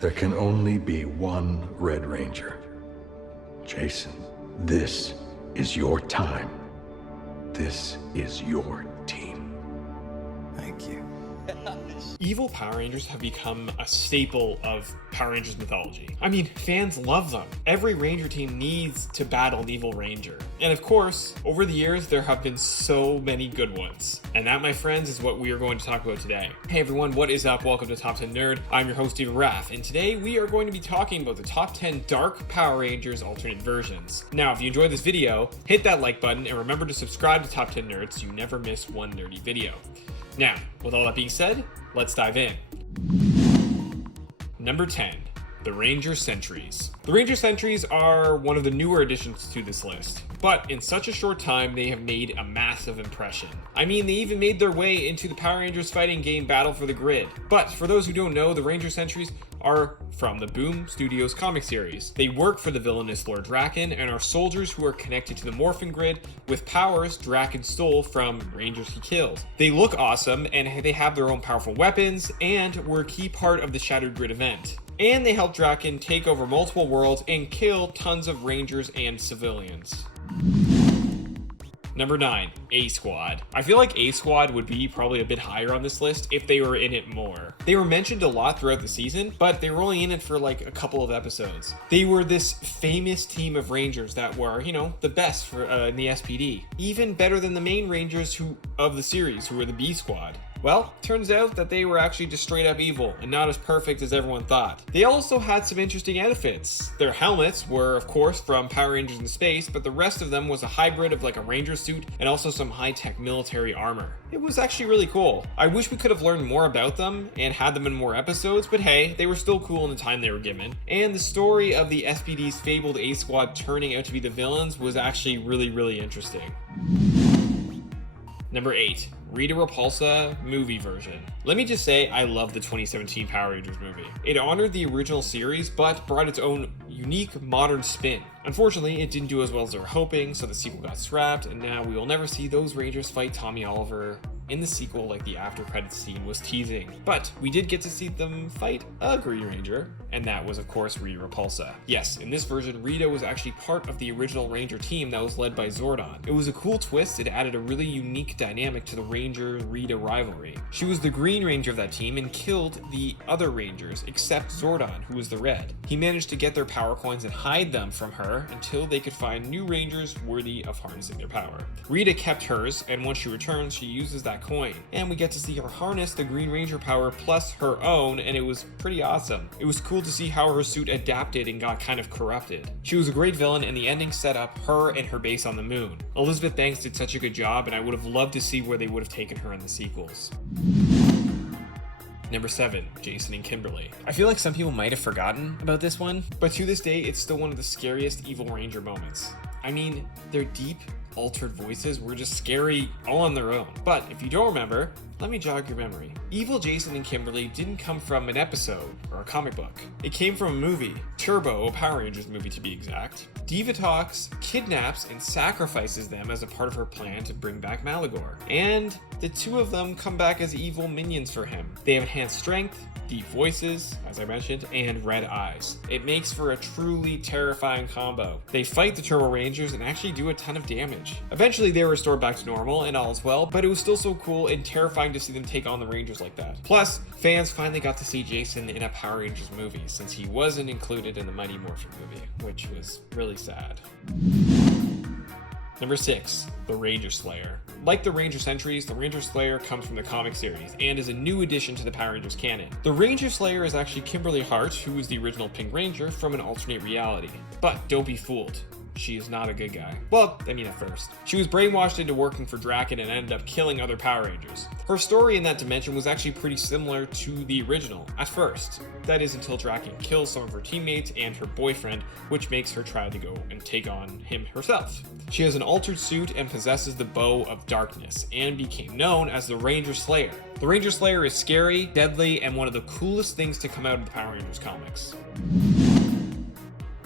There can only be one Red Ranger. Jason, this is your time. This is your team. Thank you. Evil Power Rangers have become a staple of Power Rangers mythology. I mean, fans love them. Every Ranger team needs to battle an evil Ranger. And of course, over the years, there have been so many good ones. And that, my friends, is what we are going to talk about today. Hey everyone, what is up? Welcome to Top 10 Nerd. I'm your host, Steven Raff, and today we are going to be talking about the top 10 Dark Power Rangers alternate versions. Now, if you enjoyed this video, hit that like button and remember to subscribe to Top 10 Nerd so you never miss one nerdy video. Now, with all that being said, let's dive in. Number 10, the Ranger Sentries. The Ranger Sentries are one of the newer additions to this list, but in such a short time, they have made a massive impression. I mean, they even made their way into the Power Rangers fighting game Battle for the Grid. But for those who don't know, the Ranger Sentries are from the Boom Studios comic series. They work for the villainous Lord DRAKKON and are soldiers who are connected to the Morphin Grid with powers DRAKKON stole from Rangers he killed. They look awesome and they have their own powerful weapons and were a key part of the Shattered Grid event. And they helped DRAKKON take over multiple worlds and kill tons of Rangers and civilians. Number 9, A-Squad. I feel like A-Squad would be probably a bit higher on this list if they were in it more. They were mentioned a lot throughout the season, but they were only in it for like a couple of episodes. They were this famous team of Rangers that were, the best for in the SPD. Even better than the main Rangers of the series, who were the B-Squad. Well, turns out that they were actually just straight up evil and not as perfect as everyone thought. They also had some interesting outfits. Their helmets were, of course, from Power Rangers in Space, but the rest of them was a hybrid of like a Ranger suit and also some high-tech military armor. It was actually really cool. I wish we could have learned more about them and had them in more episodes, but hey, they were still cool in the time they were given. And the story of the SPD's fabled A-Squad turning out to be the villains was actually really interesting. Number 8, RITA REPULSA movie version. Let me just say I love the 2017 Power Rangers movie. It honored the original series, but brought its own unique modern spin. Unfortunately, it didn't do as well as they were hoping, so the sequel got scrapped, and now we will never see those Rangers fight Tommy Oliver in the sequel like the after credits scene was teasing. But we did get to see them fight a Green Ranger, and that was of course RITA REPULSA. Yes, in this version, Rita was actually part of the original Ranger team that was led by Zordon. It was a cool twist. It added a really unique dynamic to the Ranger-Rita rivalry. She was the Green Ranger of that team and killed the other Rangers except Zordon, who was the Red. He managed to get their power coins and hide them from her until they could find new Rangers worthy of harnessing their power. Rita kept hers, and once she returns, she uses that coin, and we get to see her harness the Green Ranger power plus her own, and it was pretty awesome. It was cool to see how her suit adapted and got kind of corrupted. She was a great villain, and the ending set up her and her base on the moon. Elizabeth Banks did such a good job, and I would have loved to see where they would have taken her in the sequels. Number 7, Jason and Kimberly. I feel like some people might have forgotten about this one, but to this day, it's still one of the scariest Evil Ranger moments. I mean, their deep, altered voices were just scary all on their own. But if you don't remember, let me jog your memory. Evil Jason and Kimberly didn't come from an episode or a comic book. It came from a movie, Turbo, a Power Rangers movie to be exact. Divatox kidnaps and sacrifices them as a part of her plan to bring back Malagor. And the two of them come back as evil minions for him. They have enhanced strength, deep voices, as I mentioned, and red eyes. It makes for a truly terrifying combo. They fight the Turbo Rangers and actually do a ton of damage. Eventually they were restored back to normal and all is well, but it was still so cool and terrifying to see them take on the Rangers like that. Plus, fans finally got to see Jason in a Power Rangers movie since he wasn't included in the Mighty Morphin movie, which was really sad. Number 6, the Ranger Slayer. Like the Ranger Sentries, the Ranger Slayer comes from the comic series and is a new addition to the Power Rangers canon. The Ranger Slayer is actually Kimberly Hart, who was the original Pink Ranger from an alternate reality. But don't be fooled. She is not a good guy. Well, I mean at first. She was brainwashed into working for DRAKKON and ended up killing other Power Rangers. Her story in that dimension was actually pretty similar to the original, at first. That is until DRAKKON kills some of her teammates and her boyfriend, which makes her try to go and take on him herself. She has an altered suit and possesses the Bow of Darkness, and became known as the Ranger Slayer. The Ranger Slayer is scary, deadly, and one of the coolest things to come out of the Power Rangers comics.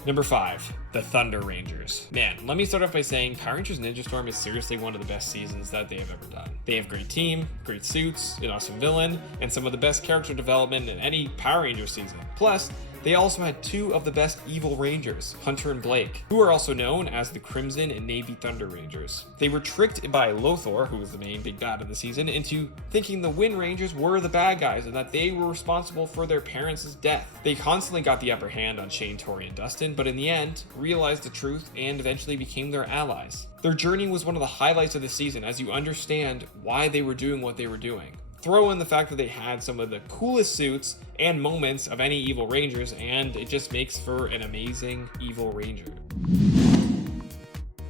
Number 5, the Thunder Rangers. Man, let me start off by saying Power Rangers Ninja Storm is seriously one of the best seasons that they have ever done. They have great team, great suits, an awesome villain, and some of the best character development in any Power Rangers season. Plus, they also had 2 of the best evil Rangers, Hunter and Blake, who are also known as the Crimson and Navy Thunder Rangers. They were tricked by Lothar, who was the main big bad of the season, into thinking the Wind Rangers were the bad guys and that they were responsible for their parents' death. They constantly got the upper hand on Shane, Tori, and Dustin, but in the end, realized the truth and eventually became their allies. Their journey was one of the highlights of the season as you understand why they were doing what they were doing. Throw in the fact that they had some of the coolest suits and moments of any evil Rangers, and it just makes for an amazing evil Ranger.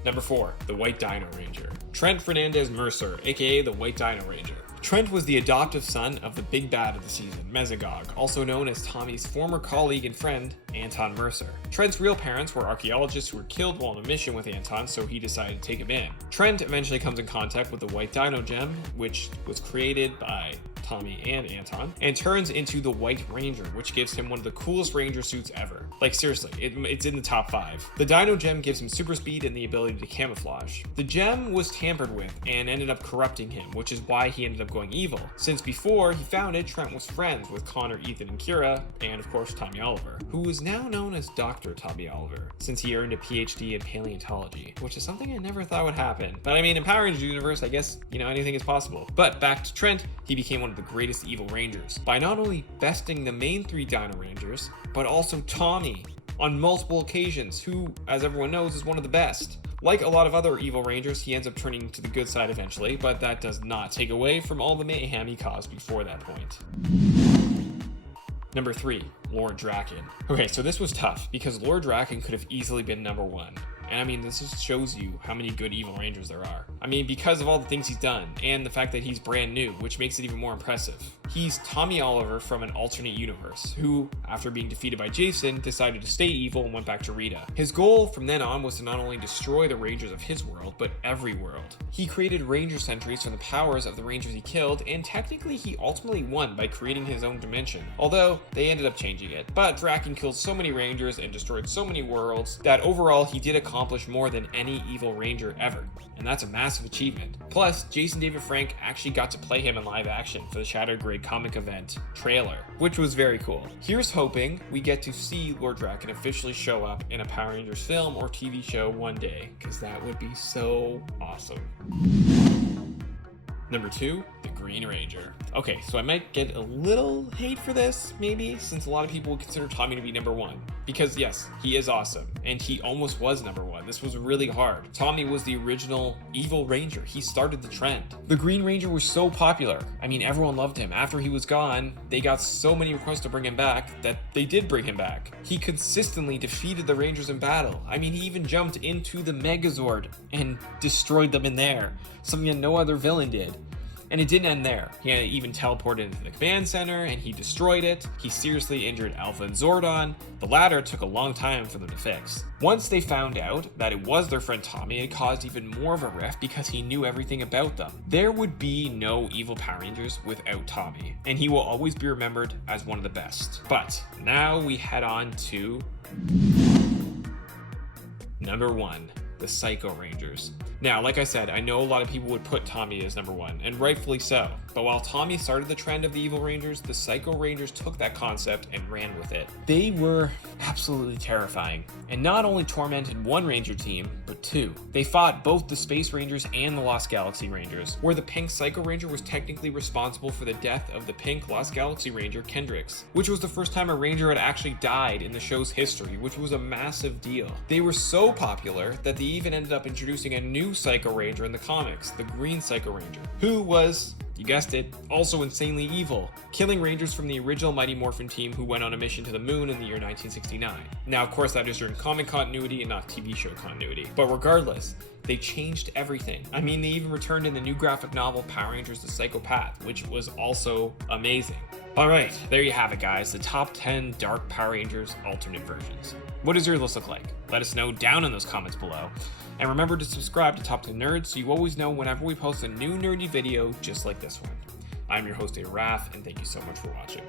Number 4, the White Dino Ranger. Trent Fernandez Mercer, aka the White Dino Ranger. Trent was the adoptive son of the big bad of the season, Mesogog, also known as Tommy's former colleague and friend, Anton Mercer. Trent's real parents were archaeologists who were killed while on a mission with Anton, so he decided to take him in. Trent eventually comes in contact with the White Dino Gem, which was created by Tommy and Anton, and turns into the White Ranger, which gives him one of the coolest Ranger suits ever. Like seriously, it's in the top 5. The Dino Gem gives him super speed and the ability to camouflage. The gem was tampered with and ended up corrupting him, which is why he ended up going evil, since before he found it, Trent was friends with Connor, Ethan, and Kira, and of course Tommy Oliver, who is now known as Dr. Tommy Oliver, since he earned a PhD in paleontology, which is something I never thought would happen. But I mean, in Power Rangers universe, I guess, anything is possible. But back to Trent, he became one of the greatest evil Rangers by not only besting the main 3 Dino Rangers, but also Tommy on multiple occasions, who, as everyone knows, is one of the best. Like a lot of other evil Rangers, he ends up turning to the good side eventually, but that does not take away from all the mayhem he caused before that point. Number 3, Lord Drakkon. Okay, so this was tough because Lord Drakkon could have easily been number 1. And I mean, this just shows you how many good evil Rangers there are. I mean, because of all the things he's done and the fact that he's brand new, which makes it even more impressive. He's Tommy Oliver from an alternate universe, who, after being defeated by Jason, decided to stay evil and went back to RITA. His goal from then on was to not only destroy the Rangers of his world, but every world. He created Ranger Sentries from the powers of the Rangers he killed, and technically he ultimately won by creating his own dimension, although they ended up changing it. But Drakkon killed so many Rangers and destroyed so many worlds that overall he did accomplish more than any evil Ranger ever, and that's a massive achievement. Plus, Jason David Frank actually got to play him in live action for the Shattered Grade comic event trailer, which was very cool. Here's hoping we get to see Lord Drakkon officially show up in a Power Rangers film or TV show one day, because that would be so awesome. Number 2, the Green Ranger. Okay, so I might get a little hate for this, maybe, since a lot of people would consider Tommy to be number 1. Because yes, he is awesome, and he almost was number 1. This was really hard. Tommy was the original evil Ranger. He started the trend. The Green Ranger was so popular. I mean, everyone loved him. After he was gone, they got so many requests to bring him back that they did bring him back. He consistently defeated the Rangers in battle. I mean, he even jumped into the Megazord and destroyed them in there, something that no other villain did. And it didn't end there. He even teleported into the command center and he destroyed it. He seriously injured Alpha and Zordon. The latter took a long time for them to fix. Once they found out that it was their friend Tommy, it caused even more of a rift because he knew everything about them. There would be no evil Power Rangers without Tommy, and he will always be remembered as one of the best. But now we head on to number 1, the Psycho Rangers. Now, like I said, I know a lot of people would put Tommy as number 1, and rightfully so. But while Tommy started the trend of the evil Rangers, the Psycho Rangers took that concept and ran with it. They were absolutely terrifying, and not only tormented one Ranger team, but 2. They fought both the Space Rangers and the Lost Galaxy Rangers, where the pink Psycho Ranger was technically responsible for the death of the pink Lost Galaxy Ranger, Kendricks, which was the first time a Ranger had actually died in the show's history, which was a massive deal. They were so popular that they even ended up introducing a new Psycho Ranger in the comics, the Green Psycho Ranger, who was, you guessed it, also insanely evil, killing Rangers from the original Mighty Morphin team who went on a mission to the moon in the year 1969. Now, of course, that is during comic continuity and not TV show continuity, but regardless, they changed everything. I mean, they even returned in the new graphic novel Power Rangers The Psychopath, which was also amazing. Alright, there you have it guys, the top 10 Dark Power Rangers alternate versions. What does your list look like? Let us know down in those comments below. And remember to subscribe to Top 10 Nerds so you always know whenever we post a new nerdy video just like this one. I'm your host, Raph, and thank you so much for watching.